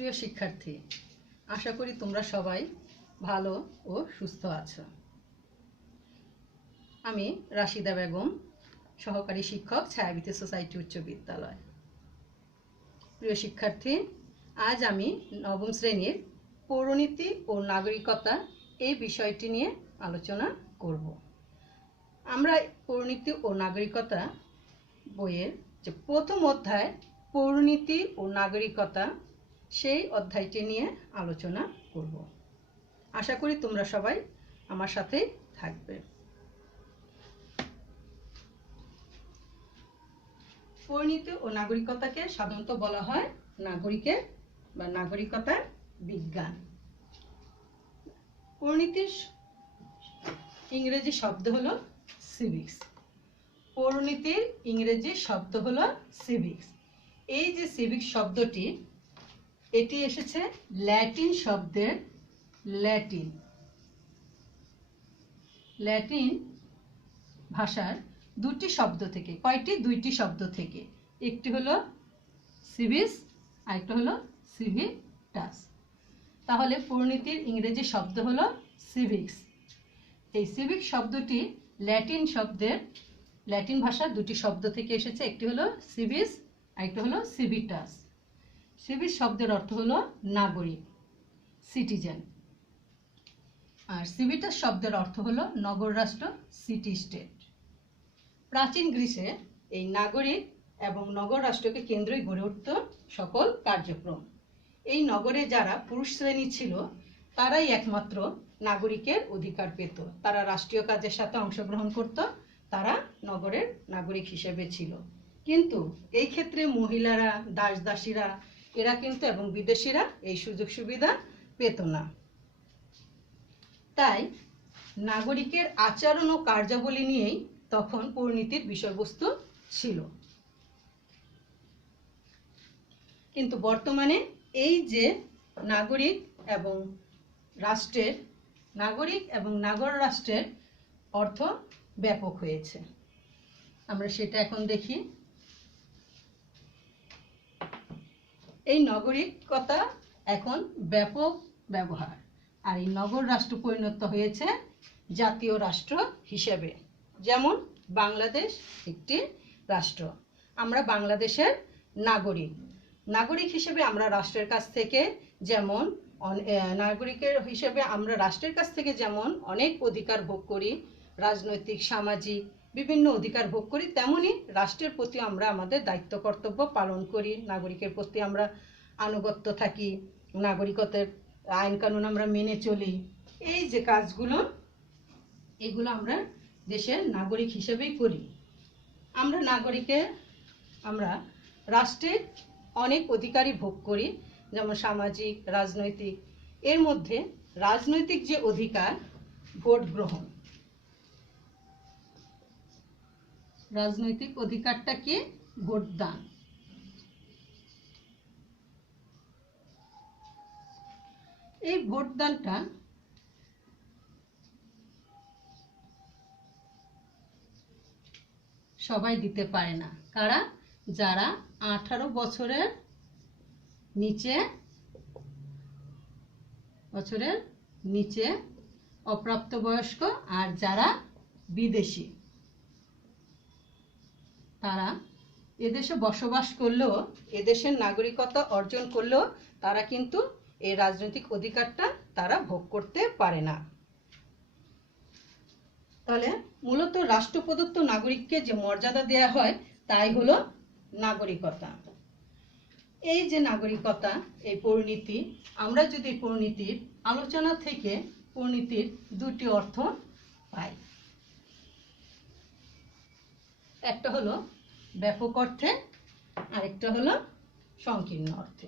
প্রিয় শিক্ষার্থী, আশা করি তোমরা সবাই ভালো ও সুস্থ আছো। আমি রাশিদা বেগম, সহকারী শিক্ষক, ছায়াবীথি সোসাইটি উচ্চ বিদ্যালয়। প্রিয় শিক্ষার্থী, আজ আমি নবম শ্রেণীর পৌরনীতি ও নাগরিকতা এই বিষয়টি নিয়ে আলোচনা করব। আমরা পৌরনীতি ও নাগরিকতা বইয়ের যে প্রথম অধ্যায় পৌরনীতি ও নাগরিকতা, সেই অধ্যায়টি নিয়ে আলোচনা করব। আশা করি তোমরা সবাই আমার সাথে থাকবে। পৌরনীতি ও নাগরিকতাকে সাধারণত বলা হয় নাগরিকের বা নাগরিকতার বিজ্ঞান। পৌরনীতির ইংরেজি শব্দ হলো সিভিক্স। পৌরনীতির ইংরেজি শব্দ হলো সিভিক্স। এই যে সিভিক্স শব্দটি, এটি এসেছে ল্যাটিন শব্দের ল্যাটিন ভাষার দুটি শব্দ থেকে। দুইটি শব্দ থেকে। একটি হলো সিভিস, আরেকটা হলো সিভিটাস। তাহলে পৌরনীতির ইংরেজি শব্দ হলো সিভিক্স। এই সিভিক্স শব্দটি ল্যাটিন ভাষার দুটি শব্দ থেকে এসেছে। একটি হলো সিভিস, আরেকটা হলো সিভিটাস। সিভিস শব্দের অর্থ হলো নাগরিক, সিটিজেন, আর সিভিটাস শব্দের অর্থ হলো নগর রাষ্ট্র, সিটি স্টেট। প্রাচীন গ্রিসে এই নাগরিক এবং নগর রাষ্ট্রকে কেন্দ্রই গড়ে উঠত সকল কার্যক্রম। এই নগরে যারা পুরুষ শ্রেণী ছিল, তারাই একমাত্র নাগরিকের অধিকার পেত। তারা রাষ্ট্রীয় কাজের সাথে অংশগ্রহণ করত, তারা নগরের নাগরিক হিসেবে ছিল। কিন্তু এই ক্ষেত্রে মহিলারা, দাসীরা এরা কিন্তু এবং বিদেশিরা এই সুযোগ সুবিধা পেত না। তাই নাগরিকের আচরণ ও কার্যাবলী নিয়েই তখন পৌরনীতির বিষয়বস্তু ছিল। কিন্তু বর্তমানে এই যে নাগরিক এবং নাগর রাষ্ট্রের অর্থ ব্যাপক হয়েছে। আমরা সেটা এখন দেখি। এই নাগরিকতা এখন ব্যাপক ব্যবহার, আর এই নগর রাষ্ট্র পরিণত হয়েছে জাতীয় রাষ্ট্র হিসেবে। যেমন বাংলাদেশ একটি রাষ্ট্র। আমরা বাংলাদেশের নাগরিক হিসেবে আমরা রাষ্ট্রের কাছ থেকে যেমন অনেক অধিকার ভোগ করি, রাজনৈতিক, সামাজিক বিভিন্ন অধিকার ভোগ করি, তেমনি রাষ্ট্রের প্রতি আমরা আমাদের দায়িত্ব কর্তব্য পালন করি। নাগরিকের প্রতি আমরা আনুগত্য থাকি, নাগরিকতার আইন কানুন আমরা মেনে চলি। এই যে কাজগুলো, এগুলো আমরা দেশের নাগরিক হিসেবেই করি। আমরা রাষ্ট্রের অনেক অধিকারই ভোগ করি, যেমন সামাজিক, রাজনৈতিক। এর মধ্যে রাজনৈতিক যে অধিকার, ভোট গ্রহণ, রাজনৈতিক অধিকারটা কি? ভোটদান। এই ভোটদানটা সবাই দিতে পারে না। কারা? যারা 18 বছরের নিচে অপ্রাপ্তবয়স্ক, আর যারা বিদেশি, তারা এদেশে বসবাস করলেও, এদেশের নাগরিকতা অর্জন করলেও তারা কিন্তু এই রাজনৈতিক অধিকারটা তারা ভোগ করতে পারে না। তাহলে মূলত রাষ্ট্র প্রদত্ত নাগরিককে যে মর্যাদা দেয়া হয়, তাই হলো নাগরিকতা। এই যে নাগরিকতা, এই পৌরনীতি, আমরা যদি পৌরনীতির আলোচনা থেকে পৌরনীতির দুটি অর্থ পাই। একটা হলো ব্যাপক অর্থে, আরেকটা হলো সংকীর্ণ অর্থে।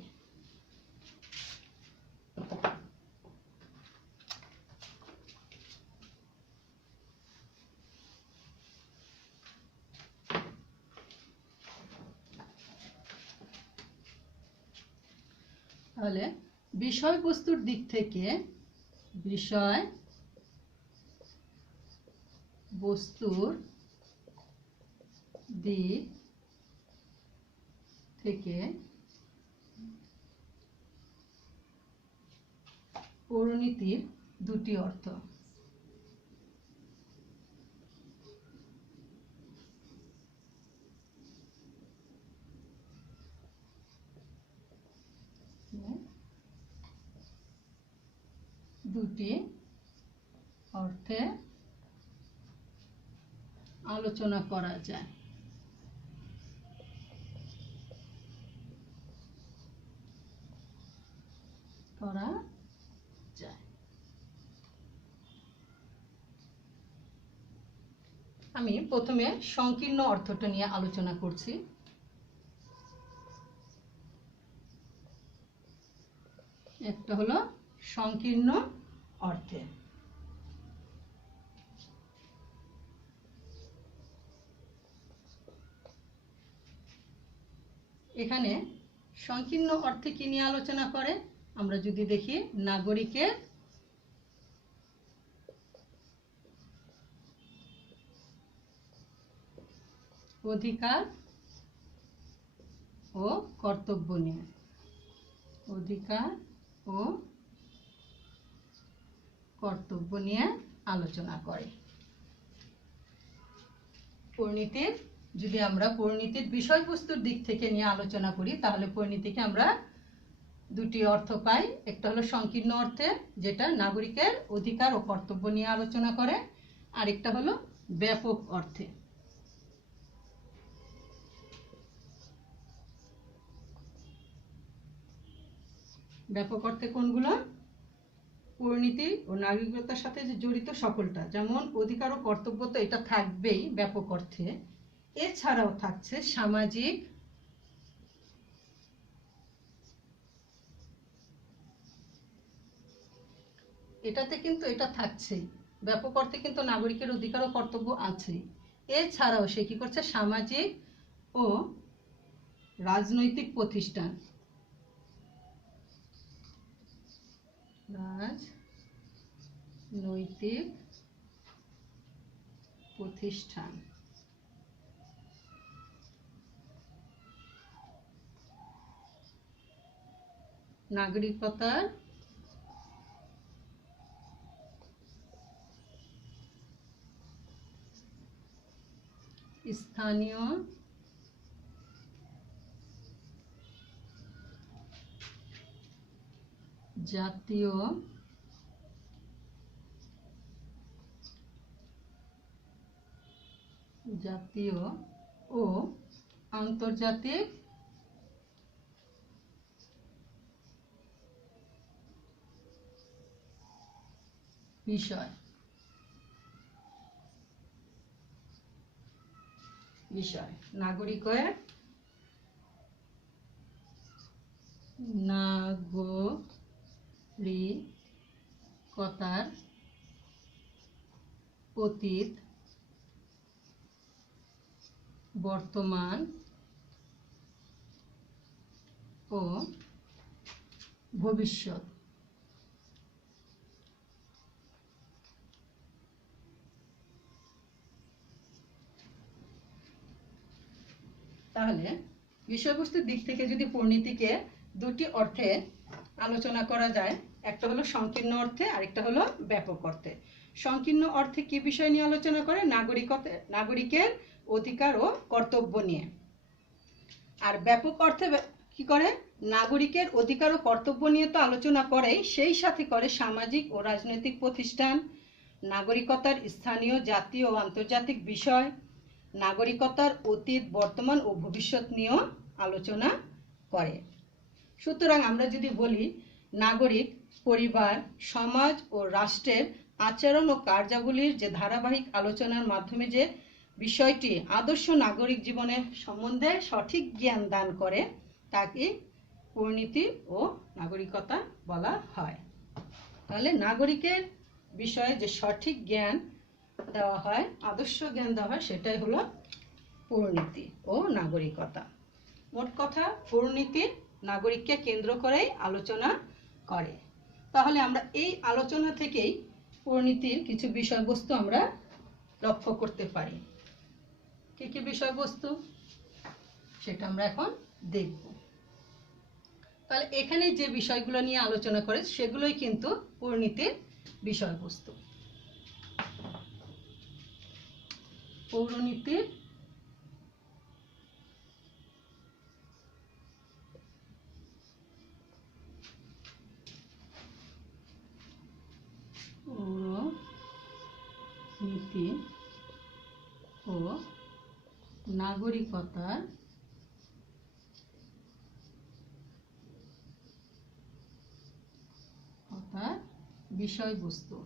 তাহলে বিষয়বস্তুর দিক থেকে পৌরনীতির দুটি অর্থ। দুটি অর্থে আলোচনা করা যায়। আমি প্রথমে সংকীর্ণ অর্থটা নিয়ে আলোচনা করছি। একটা হলো সংকীর্ণ অর্থে। এখানে সংকীর্ণ অর্থে কি নিয়ে আলোচনা করে আমরা যদি দেখি, নাগরিকের অধিকার ও কর্তব্য নিয়ে, অধিকার ও কর্তব্য নিয়ে আলোচনা করে। পরিণীতির যদি আমরা পরিণীতির বিষয়বস্তুর দিক থেকে নিয়ে আলোচনা করি, তাহলে পরিণীতিকে আমরা দুটি অর্থ পাই। একটা হলো সংকীর্ণ অর্থে, যেটা নাগরিকের অধিকার ও কর্তব্য নিয়ে আলোচনা করে, আর একটা হলো ব্যাপক অর্থে। ব্যাপক অর্থে কোনগুলো? পরিণীতি ও নাগরিকতার সাথে যে জড়িত সকলটা, যেমন অধিকার ও কর্তব্য তো এটা থাকবেই ব্যাপক অর্থে, এছাড়াও থাকছে সামাজিক, এটাতে কিন্তু এটা থাকছেই, ব্যাপক অর্থে কিন্তু নাগরিকের অধিকার ও কর্তব্য আছে। এছাড়াও সে কি করছে, সামাজিক ও রাজনৈতিক প্রতিষ্ঠান, রাজনৈতিক প্রতিষ্ঠান, নাগরিকতার স্থানীয় জাতীয় ও আন্তর্জাতিক বিষয়, নাগরিকতার অতীত, বর্তমান ও ভবিষ্যৎ। তাহলে বিষয়বস্তুর দিক থেকে যদি পরিণীতিকে দুটি অর্থে আলোচনা করা যায়, একটা হলো সংকীর্ণ অর্থে, আরেকটা হলো ব্যাপক অর্থে। সংকীর্ণ অর্থে কি বিষয় নিয়ে আলোচনা করে? নাগরিকের অধিকার ও কর্তব্য নিয়ে। আর ব্যাপক অর্থে কি করে? নাগরিকের অধিকার ও কর্তব্য নিয়ে তো আলোচনা করেই, সেই সাথে করে সামাজিক ও রাজনৈতিক প্রতিষ্ঠান, নাগরিকতার স্থানীয় জাতীয় ও আন্তর্জাতিক বিষয়, নাগরিকতার অতীত, বর্তমান ও ভবিষ্যৎ নিয়েও আলোচনা করে। সুতরাং আমরা যদি বলি, নাগরিক, পরিবার, সমাজ ও রাষ্ট্রের আচরণ ও কার্যাবলীর যে ধারাবাহিক আলোচনার মাধ্যমে যে বিষয়টি আদর্শ নাগরিক জীবনের সম্বন্ধে সঠিক জ্ঞান দান করে, তাকে পরিণীতি ও নাগরিকতা বলা হয়। তাহলে নাগরিকের বিষয়ে যে সঠিক জ্ঞান দেওয়া হয়, আদর্শ জ্ঞান দেওয়া হয়, সেটাই হলো পরিণীতি ও নাগরিকতা। মোট কথা, পরিণীতি নাগরিককে কেন্দ্র করেই আলোচনা করে। তাহলে আমরা এই আলোচনা থেকেই পরিণীতির কিছু বিষয়বস্তু আমরা লক্ষ্য করতে পারি। কি কি বিষয়বস্তু, সেটা আমরা এখন দেখব। তাহলে এখানে যে বিষয়গুলো নিয়ে আলোচনা করে সেগুলোই কিন্তু পরিণীতির বিষয়বস্তু। পৌরনীতির নীতি ও নাগরিকতার বিষয়বস্তু।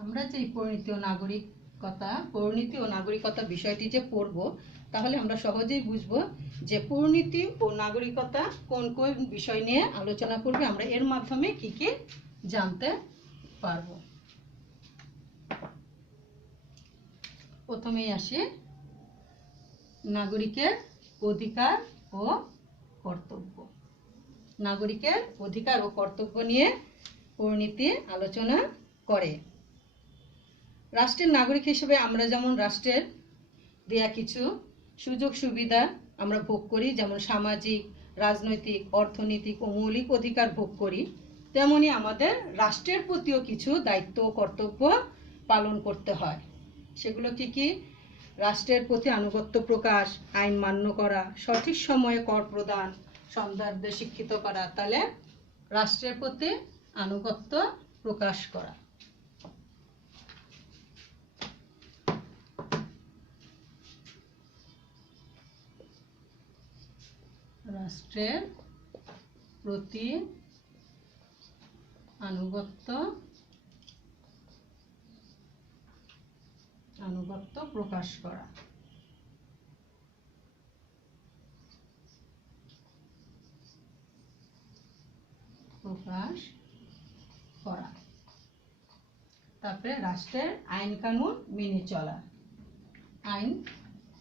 আমরা যে পরিণীতি ও নাগরিকতা বিষয়টি যে পড়ব, তাহলে আমরা সহজেই বুঝব যে পরিণীতি ও নাগরিকতা কোন কোন বিষয় নিয়ে আলোচনা করবে, আমরা এর মাধ্যমে কি কি জানতে পারব। প্রথমেই আসি নাগরিকের অধিকার ও কর্তব্য। নাগরিকের অধিকার ও কর্তব্য নিয়ে পরিণীতি আলোচনা করে। রাষ্ট্রের নাগরিক হিসেবে আমরা যেমন রাষ্ট্রের দেয়া কিছু সুযোগ সুবিধা আমরা ভোগ করি, যেমন সামাজিক, রাজনৈতিক, অর্থনৈতিক ও মৌলিক অধিকার ভোগ করি, তেমনি আমাদের রাষ্ট্রের প্রতিও কিছু দায়িত্ব ও কর্তব্য পালন করতে হয়। সেগুলো কি কি? রাষ্ট্রের প্রতি আনুগত্য প্রকাশ, আইন মান্য করা, সঠিক সময়ে কর প্রদান, সন্তানদের শিক্ষিত করা। তাহলে রাষ্ট্রের প্রতি আনুগত্য প্রকাশ করা। রাষ্ট্রের প্রতি আনুগত্য প্রকাশ করা। তারপরে রাষ্ট্রের আইন কানুন মেনে চলা, আইন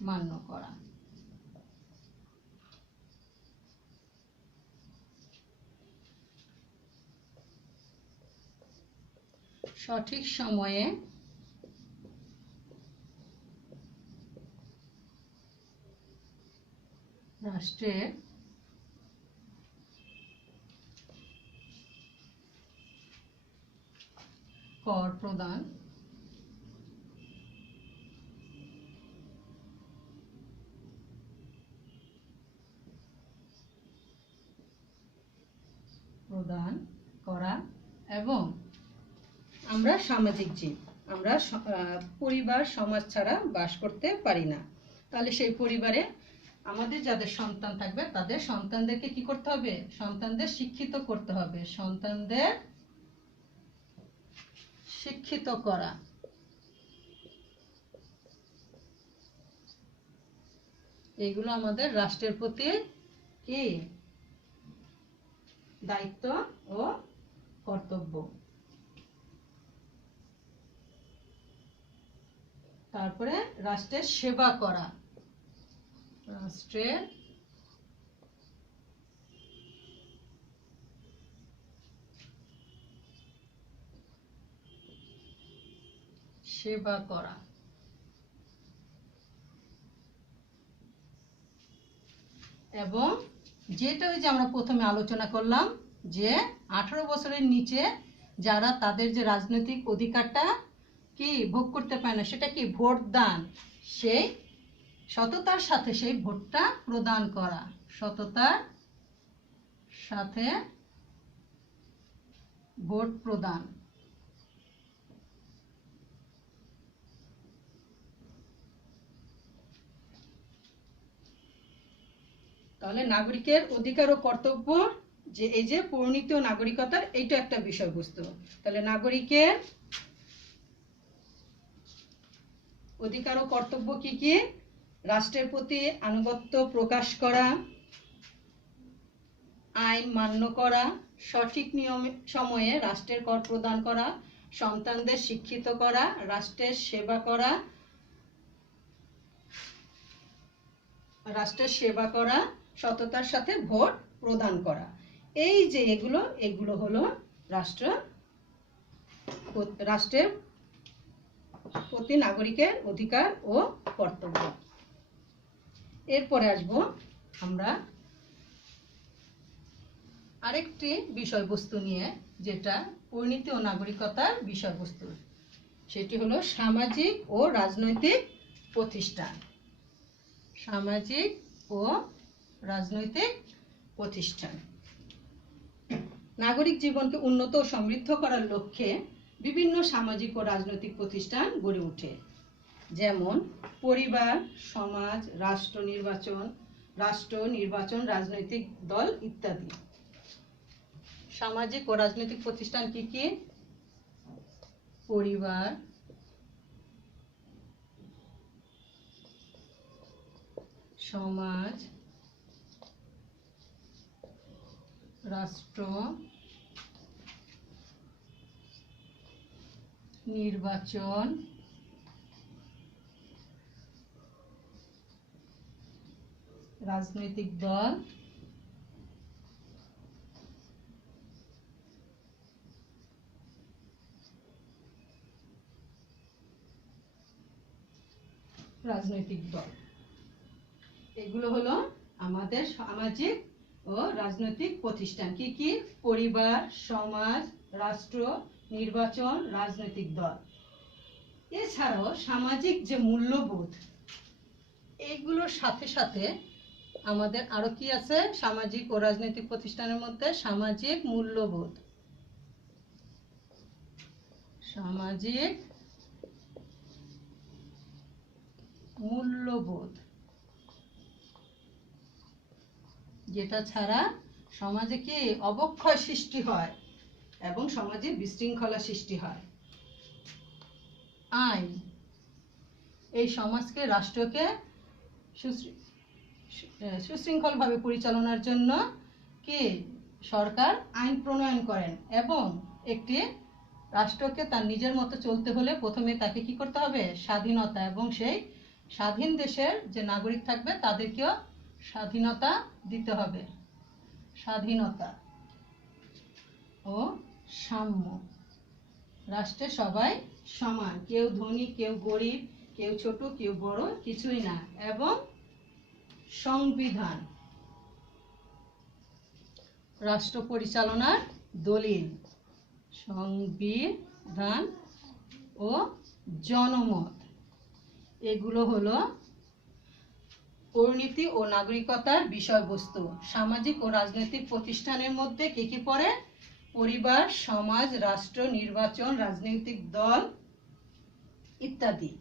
মান্য করা। সঠিক সময়ে রাষ্ট্রের কর প্রদান করা। এবং আমরা সামাজিক জীব, আমরা পরিবার সমাজ ছাড়া বাস করতে পারি না। তাহলে সেই পরিবারে আমাদের যাদের সন্তান থাকবে তাদের সন্তানদেরকে কি করতে হবে? সন্তানদের শিক্ষিত করতে হবে। সন্তানদের শিক্ষিত করা। এগুলো আমাদের রাষ্ট্রের প্রতি কি দায়িত্ব ও কর্তব্য। তারপরে রাষ্ট্রের সেবা করা। রাষ্ট্রের সেবা করা। এবং যেটা ওই যে আমরা প্রথমে আলোচনা করলাম যে 18 বছরের নিচে যারা, তাদের যে রাজনৈতিক অধিকারটা কি ভোগ করতে পারে না, সেটা কি ভোট দান, সেই সততার সাথে সেই ভোটটা প্রদান করা। সততার সাথে ভোট প্রদান। তাহলে নাগরিকের অধিকার ও কর্তব্য, যে এই যে পরিণীতি ও নাগরিকতার, এইটা একটা বিষয়বস্তু। তাহলে নাগরিকের অধিকার ও কর্তব্য কি কি? রাষ্ট্রের প্রতি আনুগত্য প্রকাশ করা, আইন মান্য করা, সঠিক সময়ে রাষ্ট্রের কর প্রদান করা, সন্তানদের শিক্ষিত করা, রাষ্ট্রের সেবা করা, সততার সাথে ভোট প্রদান করা। এই যে এগুলো হলো রাষ্ট্রের প্রতি নাগরিকের অধিকার ও কর্তব্য। এরপরে আসব আমরা আরেকটি বিষয়বস্তু নিয়ে, যেটা পরিণতি ও নাগরিকতার বিষয়বস্তু। সেটি হলো সামাজিক ও রাজনৈতিক প্রতিষ্ঠান। সামাজিক ও রাজনৈতিক প্রতিষ্ঠান। নাগরিক জীবনকে উন্নত ও সমৃদ্ধ করার লক্ষ্যে বিভিন্ন সামাজিক ও রাজনৈতিক প্রতিষ্ঠান গড়ে ওঠে, যেমন পরিবার, সমাজ, রাষ্ট্র নির্বাচন, রাজনৈতিক দল ইত্যাদি। সামাজিক ও রাজনৈতিক প্রতিষ্ঠান কি কি? পরিবার, সমাজ, রাষ্ট্র, নির্বাচন, রাজনৈতিক দল এগুলো হলো আমাদের সামাজিক ও রাজনৈতিক প্রতিষ্ঠান। কি কি? পরিবার, সমাজ, রাষ্ট্র, নির্বাচন, রাজনৈতিক দল। এছাড়াও সামাজিক যে মূল্যবোধ, এইগুলোর সাথে সাথে আমাদের আরো কি আছে সামাজিক ও রাজনৈতিক প্রতিষ্ঠানের মধ্যে? সামাজিক মূল্যবোধ। সামাজিক মূল্যবোধ, যেটা ছাড়া সমাজে কি অবক্ষয় সৃষ্টি হয় এবং সমাজে বিশৃঙ্খলা সৃষ্টি হয়। আইন, এই সমাজকে, রাষ্ট্রকে সুশৃঙ্খলভাবে পরিচালনার জন্য কি সরকার আইন প্রণয়ন করেন, এবং একটি রাষ্ট্রকে তার নিজের মতো চলতে হলে প্রথমে তাকে কি করতে হবে? স্বাধীনতা, এবং সেই স্বাধীন দেশের যে নাগরিক থাকবে তাদেরকেও স্বাধীনতা দিতে হবে। স্বাধীনতা ও সাম্য, রাষ্ট্রে সবাই সমান, কেউ ধনী, কেউ গরিব, কেউ ছোট, কেউ বড়, কিছুই না। এবং সংবিধান, রাষ্ট্র পরিচালনার দলিল। সংবিধান ও জনমত, এগুলো হলো পরিণতি ও নাগরিকতার বিষয়বস্তু। সামাজিক ও রাজনৈতিক প্রতিষ্ঠানের মধ্যে কি কি পড়ে? পরিবার, সমাজ, রাষ্ট্র, নির্বাচন, রাজনৈতিক দল ইত্যাদি।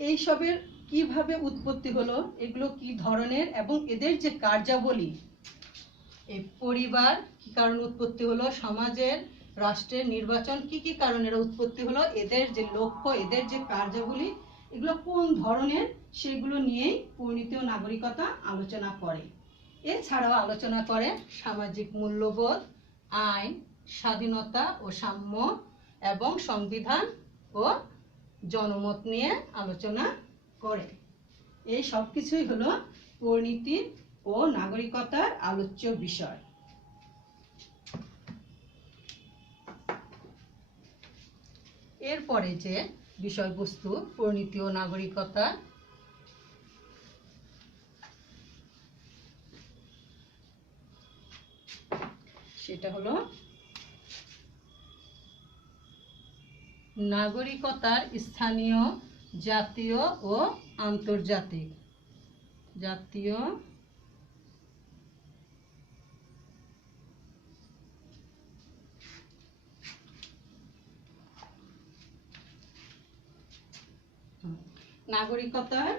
এই সবের কিভাবে উৎপত্তি হলো, এগুলো কি ধরনের, এবং এদের যে কার্যাবলী, এই পরিবার কি কারণে উৎপত্তি হলো, সমাজের, রাষ্ট্রের, নির্বাচন কি কি কারণের উৎপত্তি হলো, এদের যে লক্ষ্য, এদের যে কার্যাবলী, এগুলো কোন ধরনের, সেগুলো নিয়েই পরিণতি ও নাগরিকতা আলোচনা করে। এছাড়াও আলোচনা করে সামাজিক মূল্যবোধ, আইন, স্বাধীনতা ও সাম্য, এবং সংবিধান ও জনমত নিয়ে আলোচনা করে। এই সব কিছুই হলো পরিণতি ও নাগরিকতার আলোচ্য বিষয়। এরপরে যে বিষয়বস্তু পরিণতি ও নাগরিকতা, সেটা হলো নাগরিকতার স্থানীয়, জাতীয় ও আন্তর্জাতিক। জাতীয় নাগরিকতার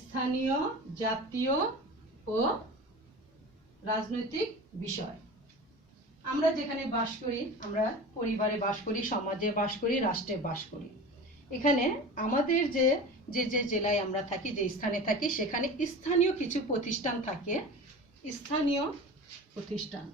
স্থানীয়, জাতীয় ও রাজনৈতিক বিষয়। আমরা যেখানে বাস করি, আমরা পরিবারে বাস করি, সমাজে বাস করি, রাষ্ট্রে বাস করি। এখানে আমাদের যে যে যে জেলায় আমরা থাকি, যে স্থানে থাকি, সেখানে স্থানীয় কিছু প্রতিষ্ঠান থাকে। স্থানীয় প্রতিষ্ঠান,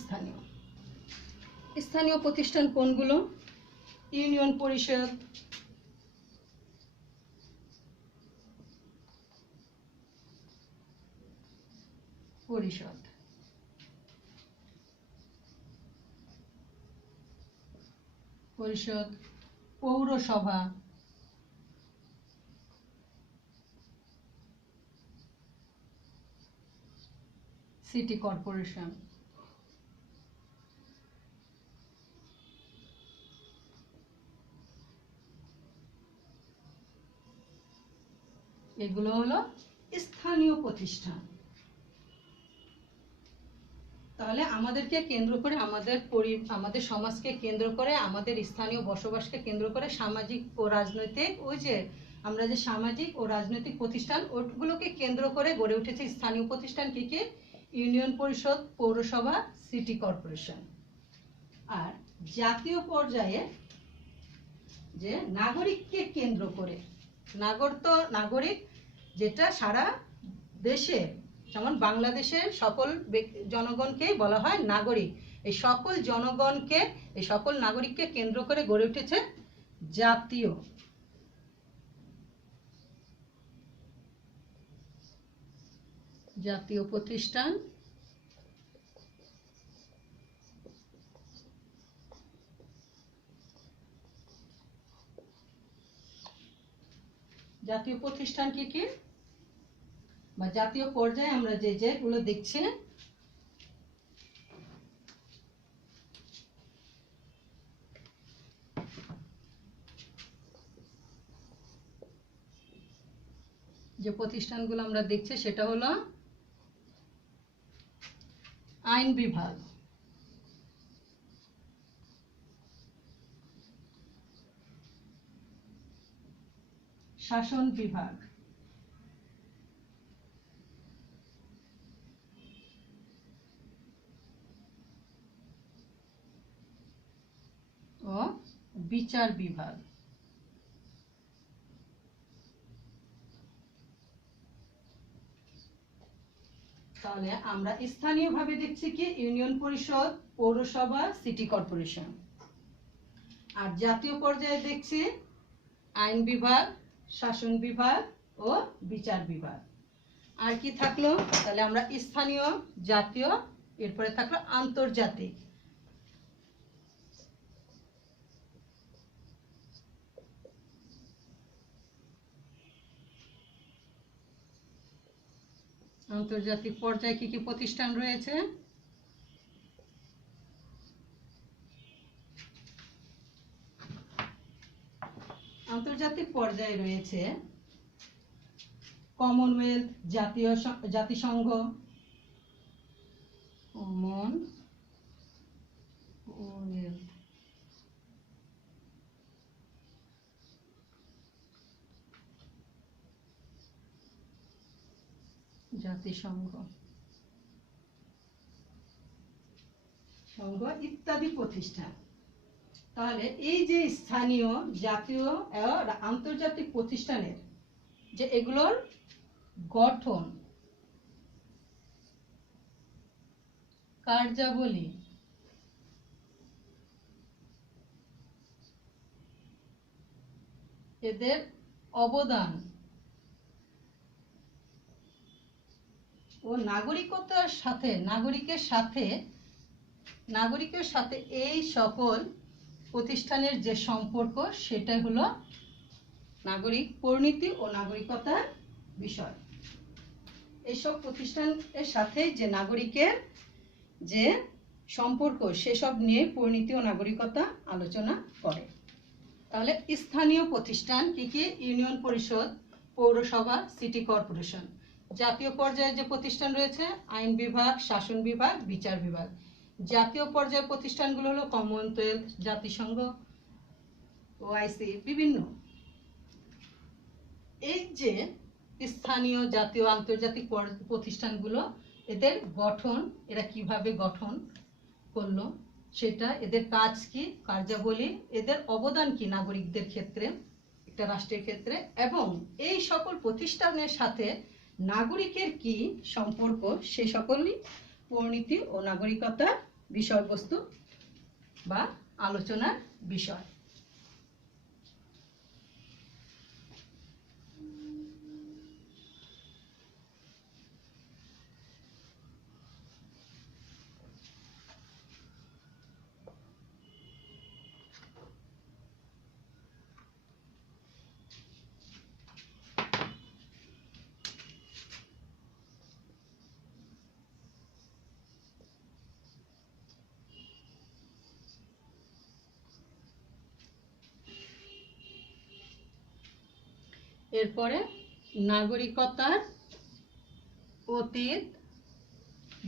স্থানীয় স্থানীয় প্রতিষ্ঠান কোনগুলো? ইউনিয়ন পরিষদ, পরিষদ, পরিষদ, পৌরসভা, সিটি কর্পোরেশন। এগুলো হলো স্থানীয় প্রতিষ্ঠান। তাহলে আমাদেরকে কেন্দ্র করে, আমাদের সমাজকে কেন্দ্র করে, আমাদের স্থানীয় বসবাসকে কেন্দ্র করে সামাজিক ও রাজনৈতিক, ওই যে আমরা যে সামাজিক ও রাজনৈতিক প্রতিষ্ঠান, ওগুলোকে কেন্দ্র করে গড়ে উঠেছে স্থানীয় প্রতিষ্ঠান। কি কি? ইউনিয়ন পরিষদ, পৌরসভা, সিটি কর্পোরেশন। আর জাতীয় পর্যায়ে যে নাগরিককে কেন্দ্র করে, নাগরিক যেটা সারা দেশে, যেমন বাংলাদেশের সকল জনগণকেই বলা হয় নাগরিক। এই সকল জনগণকে, এই সকল নাগরিককে কেন্দ্র করে গড়ে উঠেছে জাতীয় প্রতিষ্ঠান। জাতীয় প্রতিষ্ঠান কি কি, বা জাতীয় পর্যায়ে আমরা যেগুলো দেখছি, যে প্রতিষ্ঠানগুলো আমরা দেখছি সেটা হলো আইন বিভাগ, শাসন বিভাগ, ও বিচার বিভাগ। তাহলে আমরা স্থানীয়ভাবে দেখছি কি ইউনিয়ন পরিষদ, পৌরসভা, সিটি কর্পোরেশন। আর জাতীয় পর্যায়ে দেখছি আইন বিভাগ, শাসন বিভাগ ও বিচার বিভাগ। আর কি থাকলো? তাহলে আমরা স্থানীয়, জাতীয়, এরপরে থাকলো আন্তর্জাতিক। আন্তর্জাতিক পর্যায়ে কি কি প্রতিষ্ঠান রয়েছে? আন্তর্জাতিক পর্যায়ে রয়েছে কমনওয়েলথ, জাতিসংঘ, কমনওয়েলথ, জাতিসংঘ ইত্যাদি প্রতিষ্ঠান। তাহলে এই যে স্থানীয়, জাতীয়, আন্তর্জাতিক প্রতিষ্ঠানের যে এগুলোর গঠন, কার্যাবলী, এদের অবদান ও নাগরিকের সাথে এই সকল প্রতিষ্ঠানের যে সম্পর্ক, সেটাই হলো নাগরিক পরিণতি ও নাগরিকতার বিষয়। এইসব প্রতিষ্ঠানের সাথে যে নাগরিকের যে সম্পর্ক, সেসব নিয়ে পরিণতি ও নাগরিকতা আলোচনা করে। তাহলে স্থানীয় প্রতিষ্ঠান কি কি? ইউনিয়ন পরিষদ, পৌরসভা, সিটি কর্পোরেশন। জাতীয় পর্যায়ে যে প্রতিষ্ঠান রয়েছে আইন বিভাগ, শাসন বিভাগ, বিচার বিভাগ। জাতীয় পর্যায়ের প্রতিষ্ঠানগুলো হলো কমনওয়েলথ, জাতিসংঘ, ওআইসি, বিভিন্ন। এই যে স্থানীয়, জাতীয়, আন্তর্জাতিক প্রতিষ্ঠানগুলো, এদের গঠন, এরা কিভাবে গঠন করলো, সেটা, এদের কাজ কি, কার্যাবলী, এদের অবদান কি নাগরিকদের ক্ষেত্রে, একটা রাষ্ট্রের ক্ষেত্রে, এবং এই সকল প্রতিষ্ঠানের সাথে নাগরিকের কি সম্পর্ক, সে সকলই পরিণতি ও নাগরিকতার বিষয়বস্তু বা আলোচনার বিষয়। এরপরে নাগরিকতার অতীত,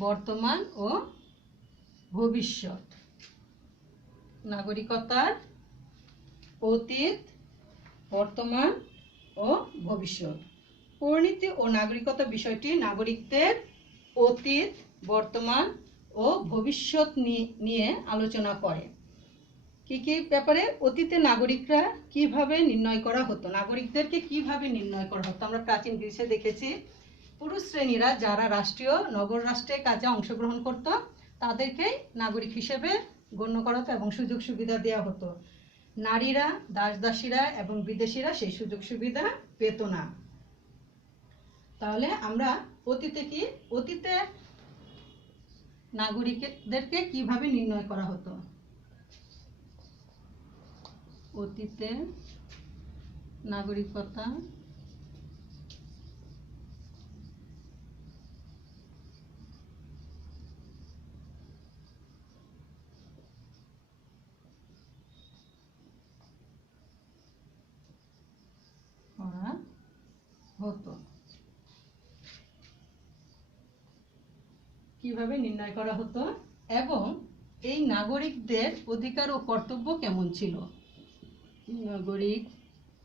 বর্তমান ও ভবিষ্যৎ। নাগরিকতার অতীত, বর্তমান ও ভবিষ্যৎ। পরিণতি ও নাগরিকতা বিষয়টি নাগরিকদের অতীত, বর্তমান ও ভবিষ্যৎ নিয়ে আলোচনা করে। কি কি ব্যাপারে? অতীতে নাগরিকরা কিভাবে নির্ণয় করা হতো, নাগরিকদেরকে কিভাবে নির্ণয় করা হতো। আমরা প্রাচীন গ্রিসে দেখেছি পুরুষ শ্রেণীরা যারা রাষ্ট্রীয় নগর রাষ্ট্রে কাজে অংশগ্রহণ করত তাদেরকেই নাগরিক হিসেবে গণ্য করা হতো এবং সুযোগ সুবিধা দেওয়া হতো। নারীরা, দাস দাসীরা এবং বিদেশিরা সেই সুযোগ সুবিধা পেত না। তাহলে আমরা অতীতে নাগরিকদেরকে কিভাবে নির্ণয় করা হতো? অতীতে নাগরিকতা করা হতো। কিভাবে নির্ণয় করা হতো এবং এই নাগরিকদের অধিকার ও কর্তব্য কেমন ছিল? নাগরিকদের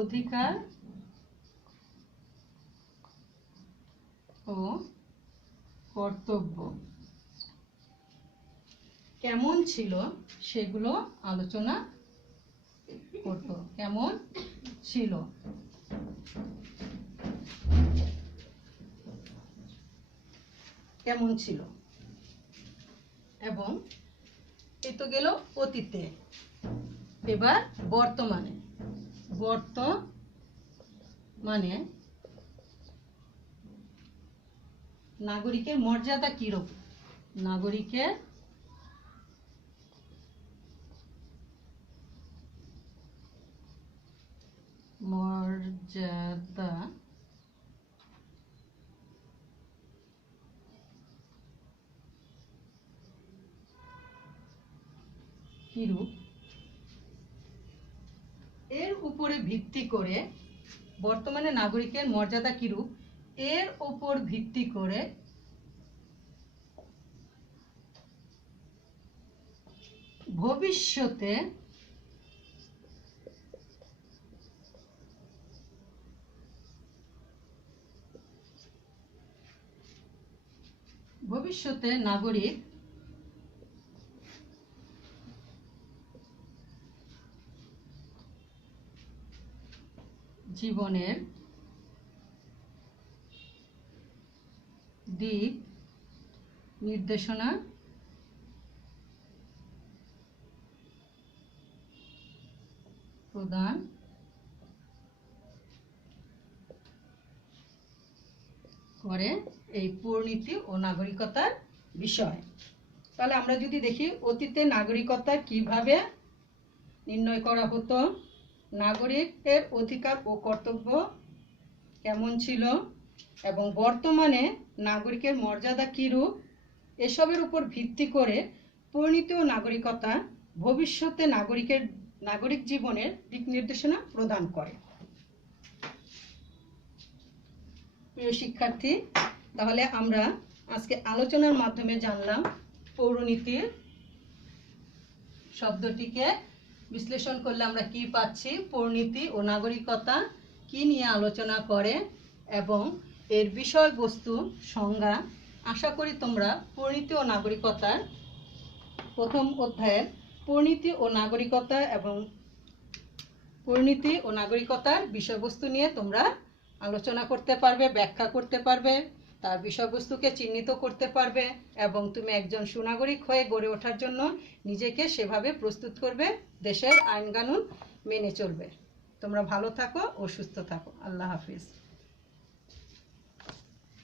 অধিকার ও কর্তব্য কেমন ছিল সেগুলো আলোচনা করত। কেমন ছিল? কেমন ছিল? এবং এই তো গেল অতীতে। এবার বর্তমানে নাগরিকের মর্যাদা কিরকম? নাগরিকের মর্যাদা কিরূপ এর উপরে ভিত্তি করে, বর্তমানে নাগরিকের মর্যাদা কিরূপ এর উপর ভিত্তি করে ভবিষ্যতে নাগরিক জীবনের দিক নির্দেশনা প্রদান করে এই পরিণতি ও নাগরিকতার বিষয়। তাহলে আমরা যদি দেখি অতীতে নাগরিকতা কিভাবে নির্ণয় করা হতো, নাগরিকের অধিকার ও কর্তব্য কেমন ছিল এবং বর্তমানে নাগরিকের মর্যাদা কিরূপ, এসবের উপর ভিত্তি করে পরিণতি ও নাগরিকতা ভবিষ্যতে নাগরিক জীবনের দিক নির্দেশনা প্রদান করে। প্রিয় শিক্ষার্থী, তাহলে আমরা আজকে আলোচনার মাধ্যমে জানলাম পৌরনীতি শব্দটিকে বিশ্লেষণ করলে আমরা কি পাচ্ছি, পৌরনীতি ও নাগরিকতা কি নিয়ে আলোচনা করে এবং এর বিষয়বস্তু, সংজ্ঞা। আশা করি তোমরা পরিণতি ও নাগরিকতার প্রথম অধ্যায়ের পরিণতি ও নাগরিকতা এবং পরিণতি ও নাগরিকতার বিষয়বস্তু নিয়ে তোমরা আলোচনা করতে পারবে, ব্যাখ্যা করতে পারবে, তার বিষয়বস্তুকে চিহ্নিত করতে পারবে এবং তুমি একজন সুনাগরিক হয়ে গড়ে ওঠার জন্য নিজেকে সেভাবে প্রস্তুত করবে, দেশের আইন কানুন মেনে চলবে। তোমরা ভালো থাকো ও সুস্থ থাকো। আল্লাহ হাফিজ।